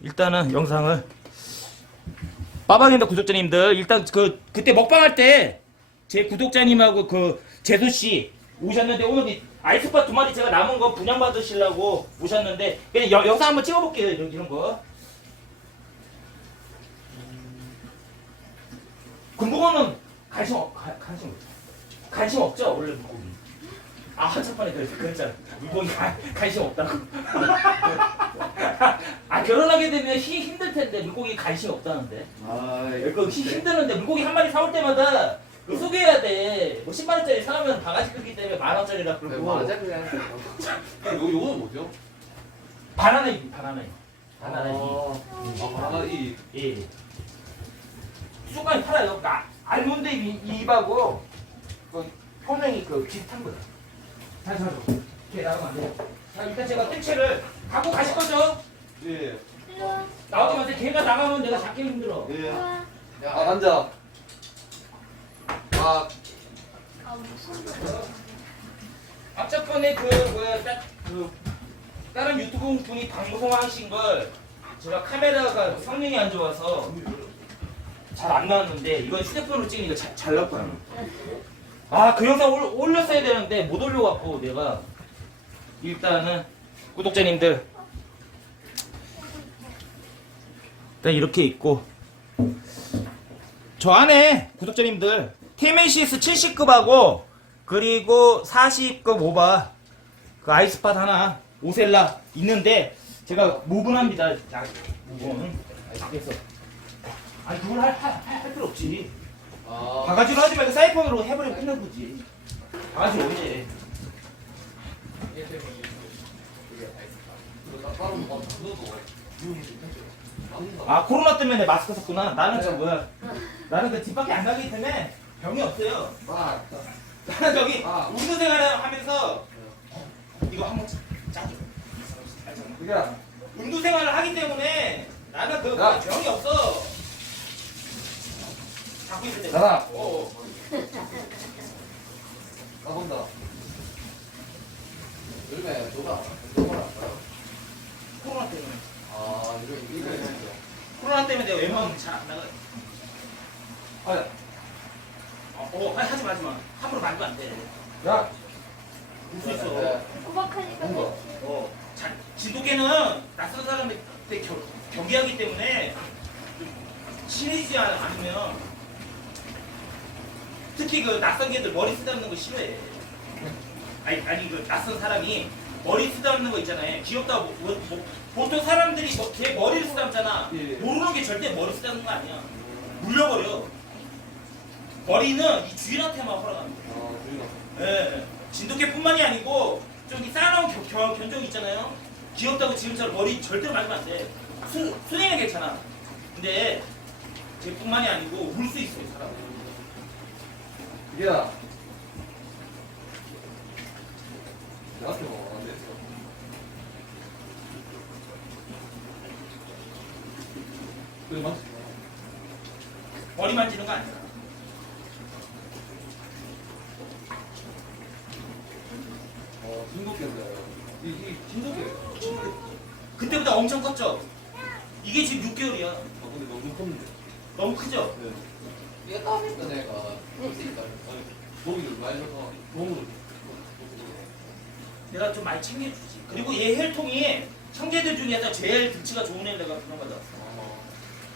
일단은 영상을 빠방인다 구독자님들 일단 그때 먹방할 때 제 구독자님하고 그 제수씨 오셨는데 오늘 이 아이스팟 2마리 제가 남은 거 분양 받으시려고 오셨는데 그냥 영상 한번 찍어볼게요. 이런 거. 금붕어는 관심 없죠 원래 물고기. 아 한참만에 그랬잖아. 물고기 관심 없다고. 아 결혼하게 되면 힘들 텐데 물고기 관심 없다는데. 아 이거 힘드는데 물고기 한 마리 사올 때마다 그 소개해야 돼. 뭐 10만 원짜리 사면 바가지 크기 때문에 10,000원짜리라 그러고. 맞아 그냥. 요거는 뭐죠? 바나나 잎. 바나나 잎. 바나나 잎. 예. 쑥간이 팔아요. 알몬드 잎하고 그 표면이 그 비슷한 거야. 잘 사줘. 이렇게 나가면 안 돼. 자 일단 제가 뜰채를 갖고 가실 거죠? 예. 나오지 마세요. 걔가 나가면 내가 잡기 힘들어. 예. 아 앉아. 아. 앞전번에 다른 유튜브 분이 방송하신 걸 제가 카메라가 성능이 안 좋아서 잘 안 나왔는데 이건 휴대폰으로 찍으니까 잘 나왔거든요. 아 그 영상 올렸어야 되는데 못 올려갖고 내가 일단은 구독자님들 일단 이렇게 있고 저 안에 구독자님들 TMCS 70급하고 그리고 40급 오바 그 아이스팟 하나 오셀라 있는데 제가 모분합니다. 모분 그래서 아니 그걸 할 필요 없지. 바가지로 하지 말고 사이폰으로 해버리면 끝난 거지. 바가지 언제? 아 코로나 때문에 마스크 썼구나. 나는 저 뭐야? 나는 그 뒷밖에 안 나기 때문에 병이 없어요. 나는 저기 운동 생활을 하면서 이거 한번 짜줘. 그냥. 운동 생활을 하기 때문에 나는 그 병이 없어. 잡고 있을 때. 나가. 가본다. 요즘에 누가 코로나 때문에. 아 이거 코로나 때문에 내가 웬만하면 잘 안 나가. 하지 마. 함부로 말면 안 돼. 야. 울 수 있어. 소박하니까 진돗개는 낯선 사람한테 경계하기 때문에 좀 친해지지 않으면 특히 그 낯선 개들 머리 쓰다듬는 거 싫어해. 아니 그 낯선 사람이 머리 쓰다듬는 거 있잖아요. 귀엽다고 보통 사람들이 개 머리를 쓰다듬잖아. 예. 모르는 게 절대 머리 쓰다듬는 거 아니야. 물려버려. 머리는 이 주인한테만 허락합니다. 예. 진돗개뿐만이 아니고 저기 싸나운 견종 있잖아요. 귀엽다고 지금처럼 머리 절대로 만지면 안 돼. 순행은 괜찮아. 근데 쟤뿐만이 아니고 울 수 있어요 사람. 이게다. 나한테 뭐 안 됐어. 그래 맞지. 머리 만지는 거 아니야. 진돗개인데. 이 진돗개. 그때보다 엄청 컸죠? 이게 지금 6개월이야. 근데 너무 컸는데. 너무 크죠? 네. 이게 따니까 내가 할수 있다. 고기를 많이 넣어서 도움을. 내가 좀 많이 챙겨주지. 그리고 얘 혈통이 형제들 중에서 제일 등치가 좋은 애를 내가 분양받았어.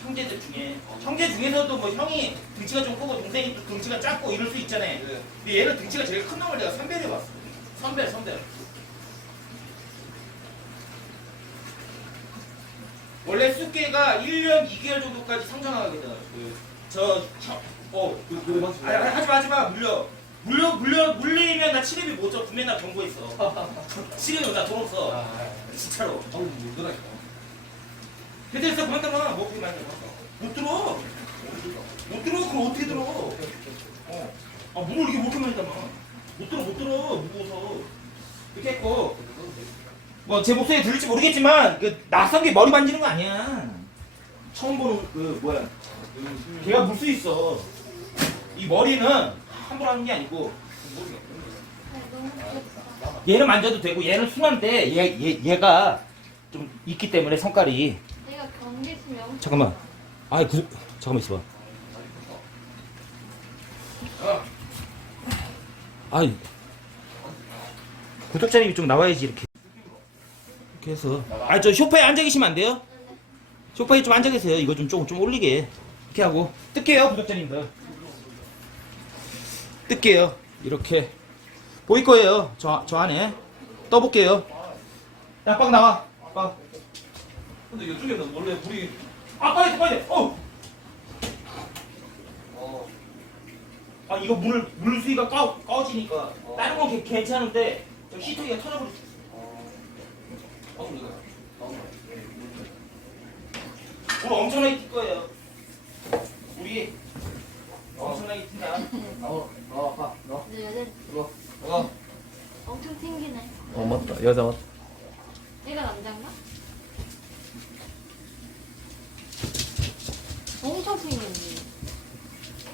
형제들 중에. 형제 중에서도 뭐 형이 등치가 좀 크고 동생이 또 등치가 작고 이럴 수 있잖아요. 네. 근데 얘는 등치가 제일 큰 놈을 내가 선별해봤어. 선별. 원래 쑥개가 1년 2개월 정도까지 성장하거든. 네. 그래 맞지. 하지마 물리면 나 치료비 못 줘. 분명 나 경고했어. 치료비 나 돈 없어. 진짜로. 못 들어가니까. 그래서 그만 들어. 뭐 그만 들어. 못 들어. 그럼 어떻게 들어? 뭘 이렇게 못 들면 담아. 못 들어. 무거워서. 이렇게 했고. 뭐 제 목소리 들릴지 모르겠지만 그 낯선 게 머리 만지는 거 아니야. 처음 보는 그 뭐야. 걔가 물 수 있어. 이 머리는 함부로 하는 게 아니고 얘는 만져도 되고 얘는 순한데 얘가 좀 있기 때문에 성깔이 내가 경기 있으면 잠깐만. 아이 잠깐만 있어봐. 아이 구독자님이 좀 나와야지 이렇게. 이렇게 해서. 아 저 소파에 앉아 계시면 안 돼요? 소파에 좀 앉아 계세요. 이거 좀 올리게. 이렇게 하고 뜰게요 구독자님들. 뜰게요. 이렇게 보일 거예요. 저 안에 떠볼게요. 야, 빡 나와. 빡. 근데 이쪽에는 원래 물이 아, 빨리. 아, 이거 물 수위가 꺼지니까 다른 건 괜찮은데 저 히터기가 터져버릴 수 있어. 물 엄청나게 튈 거예요. 우리 엄청나게 튄다. 가. 근데 여자 이거. 가. 엄청 튕기네. 맞다. 여자 맞다. 얘가 남자인가? 엄청 튕겼네.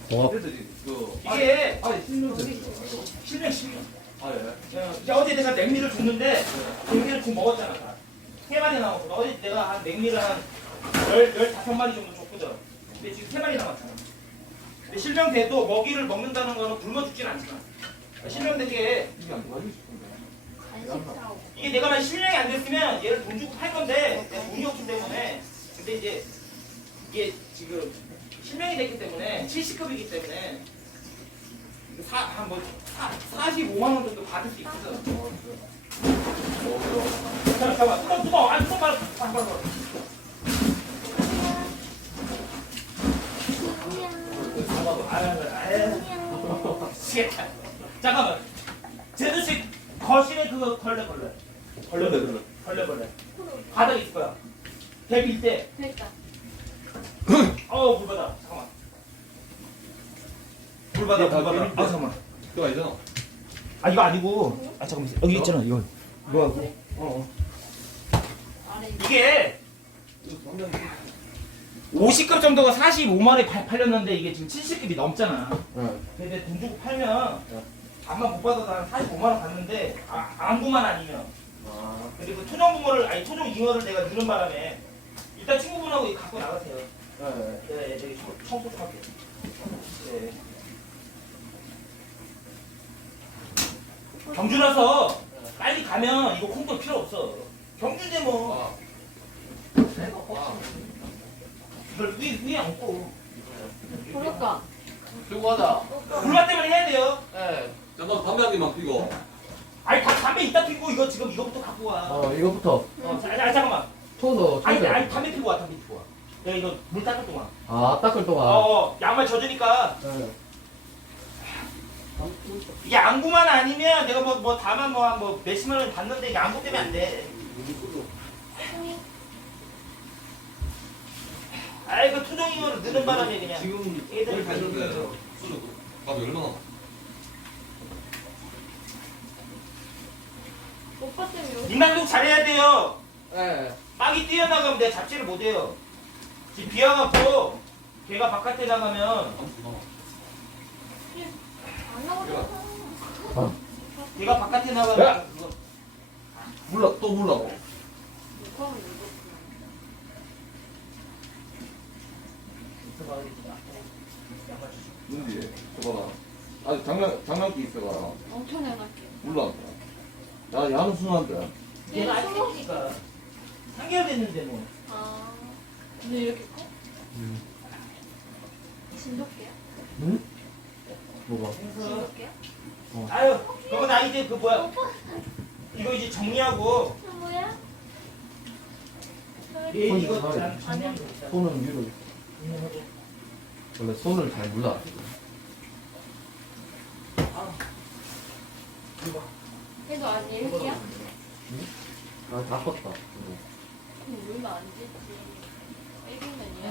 애들이 그 이게 실명 실명. 아 예. 이제 어제 내가 냉미를 줬는데 냉미를 좀 먹었잖아. 다. 3마리 남았거든. 어제 내가 한 냉미를 한 15마리 정도 줬거든. 근데 지금 3마리 남았잖아. 근데 실명돼도 먹이를 먹는다는 거는 굶어 죽진 않잖아. 실명된 게 이게 안 가지고 싶은데. 안 식사하고. 이게 내가 만약 실명이 안 됐으면 얘를 돈 주고 팔 건데 내가 돈이 없기 때문에. 근데 이제 이게 지금 실명이 됐기 때문에 70급이기 때문에 한 45만 원 정도 받을 수 있거든. 잠깐만, 뚜껑, 아니 뚜껑 말고, 잠깐만. 제주식 거실에 그거 걸레. 바닥에 있을 거야. 대빌 때. 그러니까. 물 받아. 잠깐만. 물 받아. 아 잠깐만. 그거 아니잖아. 아 이거 아니고. 아 잠깐만. 여기 있잖아. 이거 하고. 아래 이게 50급 정도가 45만원에 팔렸는데 이게 지금 70급이 넘잖아. 근데 돈 주고 팔면 밥만 못 받아도 한 45만원 받는데 안구만 아니면. 그리고 토종 잉어를 내가 넣는 바람에 일단 친구분하고 이거 갖고 나가세요. 네, 저기 청소 좀 할게요. 네. 경주라서 빨리 가면 이거 콩돌 필요 없어. 경주인데 뭐 이걸 위에 얹고 그럴까? 들고 가자. 불만 때문에 해야 돼요. 예. 잠깐 담배 한 개만 피고. 아니 담배 이따 피고 이거 지금 이거부터 갖고 와. 이거부터 잠깐만. 쳐서 아니 담배 피고 와. 내가 이거 물 닦을 동안. 닦을 동안. 양말 젖으니까 네. 이게 안구만 아니면 내가 뭐 다만 뭐 몇십만 원 받는데 이게 안구 때문에 안 돼. 아이 그 토종 잉어를 넣는 바람에 그냥 지금 애들이 다 했는데 이러죠. 수저 밥이 얼마나? 오빠 때문에 여기 인간독 잘해야 돼요. 예. 빡이 뛰어나가면 내가 잡지를 못해요. 지금 비 와갖고 걔가 바깥에 나가면 안 나오잖아. 걔가 바깥에 나가면 그거 또 물라고. 욕하면 이거. 뭔지 저거라. 아직 장난기 있어봐라. 엄청 내놨게. 몰라. 야 야는 순한데. 얘가 아직 새끼니까 3개월 됐는데 뭐. 아. 근데 이렇게 커? 진돗개야? 뭐가? 그래서 진돗개야? 아유 그거 나 이제 그 뭐야 오빠 이거 이제 정리하고 저 뭐야? 얘 손이 이거 가만히 난 정리하고 있다. 손은 위로. 원래 손을 잘 몰라. 얘도 아직 일기야? 다 컸다. 그럼 물면 안 되지. 일기면 얘야.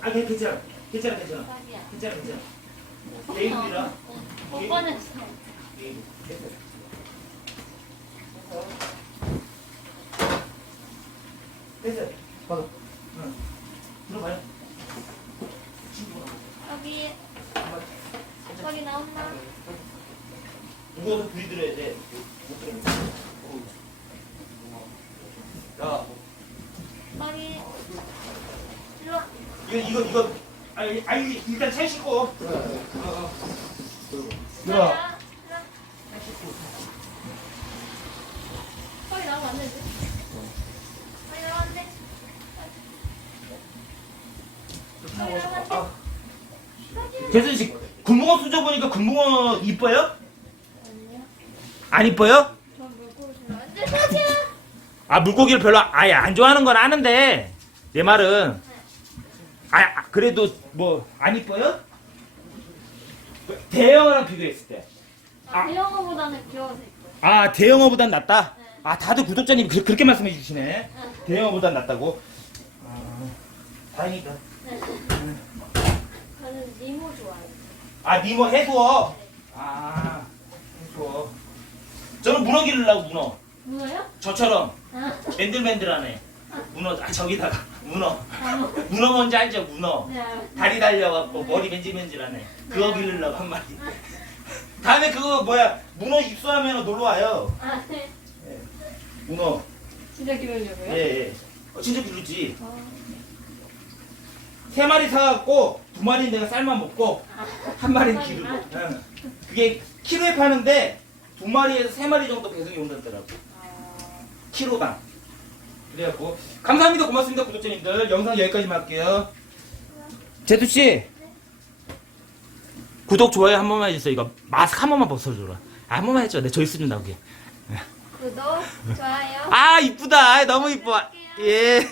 아 괜찮아. 자기야. 괜찮아. 내일이라. 오빠는 됐어. 맞아. 응. 들어봐요. 여기 여기 나온다. 누워서 불이 들어야 돼. 못 들어. 이거. 아니, 일단 차 씻고. 그래. 야. 빨리 나오면 안 되지? 빨리 나오면 안 돼? 빨리 나오면 안 돼? 대선 씨, 금붕어 수저 보니까 금붕어 이뻐요? 아니요. 안 이뻐요? 저 물고기 싫어. 안 돼, 사지야! 아, 물고기를 별로 아예 안 좋아하는 건 아는데, 내 말은. 그래도 뭐, 안 이뻐요? 대형어랑 비교했을 때. 아. 대형어보다는 귀여워서 이뻐요. 아, 대형어보단 낫다? 네. 아, 다들 구독자님이 그렇게 말씀해 주시네. 대형어보단 낫다고? 다행이다. 저는 니모 좋아해요. 아, 니모 해수어? 아, 해수어. 저는 문어 기르려고, 문어. 문어요? 저처럼 아, 맨들맨들하네. 문어, 저기다가, 문어. 아, 문어 뭔지 알죠, 문어. 네, 알아요. 다리 달려갖고 머리 맨질맨질하네. 그거 기르려고 한 마리. 다음에 그거 뭐야, 문어 입수하면 놀러 와요. 아, 네. 문어. 진짜 기르려고요? 예. 진짜 기르지. 어. 3마리 사갖고 2마리는 내가 삶아 먹고 아, 1마리는 기르고. 응. 그게 키로에 파는데 2마리에서 3마리 정도 배송이 온다더라고. 키로당. 그래갖고 감사합니다. 고맙습니다. 구독자님들. 영상 여기까지만 할게요. 제투씨. 구독, 좋아요 한 번만 해주세요. 이거 마스크 한 번만 벗어줘라. 한 번만 해줘. 내 조회수 좀 나오게. 구독, 좋아요. 아, 이쁘다. 너무 이뻐. 예.